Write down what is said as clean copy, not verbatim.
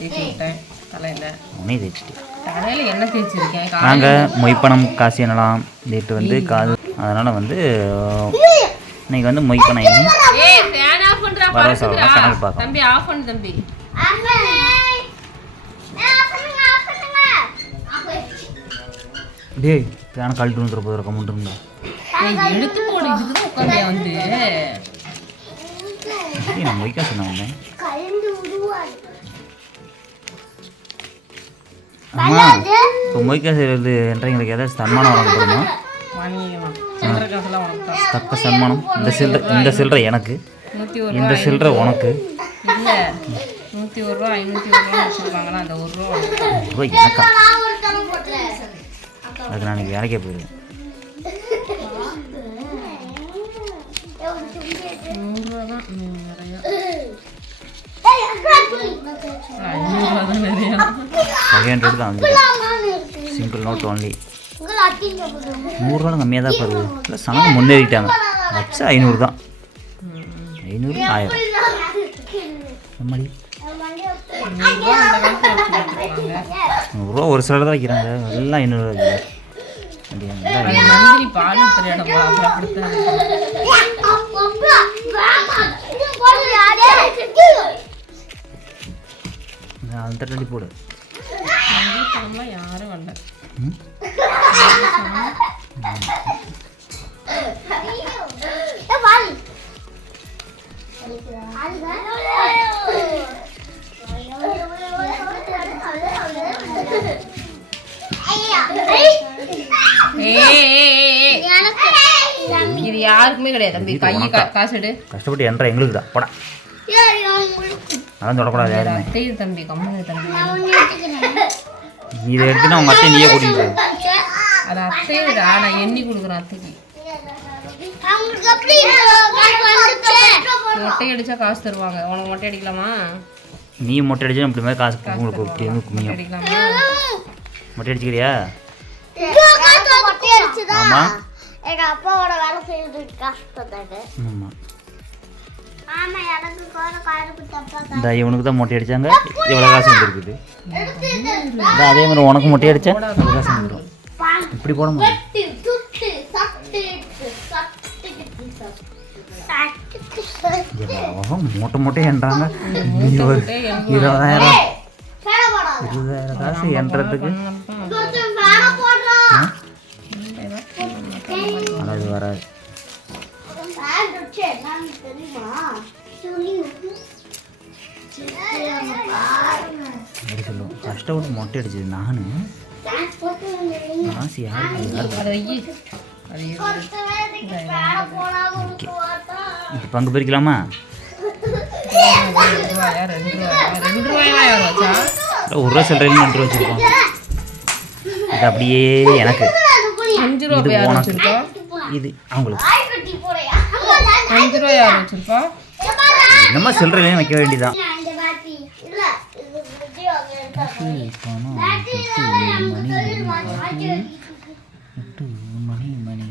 தேய்ச்சி விட்டேன் தலையில். உன்னையும் தேய்ச்சிட்டு தலையில் என்ன தேய்ச்சிருக்கேன். நாங்கள் மொய்ப்பணம் காசு எண்ணலாம் டேட்டு வந்து காது, அதனால் வந்து இன்னைக்கு வந்து மொய்ப்பணம் எண்ணி வர சொல்லலாம் கணக்கு பார்க்கலாம். தம்பி ஆஃப் பண்ணு தம்பி. டேய் பேனை கழட்டு வந்துட போதும் கம்முன்ட்டுருந்தா எடுத்து போடு. இதுதான் உட்காந்து வந்து நான் மொய்க்கா சொன்னேன் வந்தேன். அம்மா இப்போ மொய்க்கா செய்கிறது என்றவங்களுக்கு ஏதாவது சன்மானம் வழங்கப்படுமா? தக்க சன்மானம். இந்த சில்லறை எனக்கு, இந்த சில்லறை உனக்கு. இல்லை 101 ரூபா 501 ரூபா வச்சுருப்பாங்களா, அந்த 1 ரூபா எனக்கா? அதுக்கு நான் இன்றைக்கி வேலைக்கே போயிடுவேன். 100 ரூபா தான் நிறையா. 500 தான் நிறையா. 500 தான் வந்து சிங்கிள் நோட் ஒன்லி. 100 ரூபா கம்மியாக தான் போகுது. இல்லை சனம் முன்னேறிட்டாங்க. வச்சா 500 தான். 500 1000 எம்மாடி 100 ரூபா ஒரு சிலர் தான் வைக்கிறாங்க. எல்லாம் 500 ரூபா மந்திரி பால் தெரியாதப்பா. அந்த போடு. யாரும் வரல. இது யாருக்குமே கிடையாது தம்பி. கை காசு எடு. கஷ்டப்பட்டு என்ற எங்களுக்கு தான் போடா. அதான் தொடக்கூடாது யாருமே. அத்தையும் தம்பி கம்மனு தம்பி. நீ இதை எடுத்துனா உங்கள் அத்தை நீயே கூட்டிட்டு போ. அது அத்தையோட நான் எண்ணி கொடுக்குறேன் அத்தைக்கு. மொட்டை அடிச்சா காசு தருவாங்க. உனக்கு மொட்டை அடிக்கலாமா? நீ மொட்டை அடிச்சா இப்படி மாதிரி காசு உங்களுக்கு கும்மியும் அடிக்கலாமா? மொட்டை அடிச்சுக்கிறியா? ஆமா எங்க அப்பாவோட வேலை செய்யறதுக்கு காசு தந்தாங்க. ஆமாம் ஆமா எனக்கு காசு கொடுத்தப்பா. இந்த இவனுக்கு தான் மொட்டை அடித்தாங்க, இவ்வளோ காசு வந்துருக்குது. அதே மாதிரி உனக்கு மொட்டை அடித்தா இவ்வளோ காசு வந்துடும். இப்படி போட முடியும். மூட்டை மூட்டைன்றாங்க. 20,000 காசு என்றதுக்கு அது வராது. சொல்லுவோம் கஷ்டப்பட்டு மொட்டை அடிச்சது நான். காசு யாருக்கு? இப்போ பங்கு பிரிக்கலாமா? 1 ரூபா சில்லறை 2 ரூபா வச்சுருக்கோம். இது அப்படியே எனக்கு, இது உனக்கு, இது அவங்களுக்கு. 5 ரூபா யார் வச்சுருப்பா? என்னமா சில்லறையிலையும் வைக்க வேண்டியதான். மணி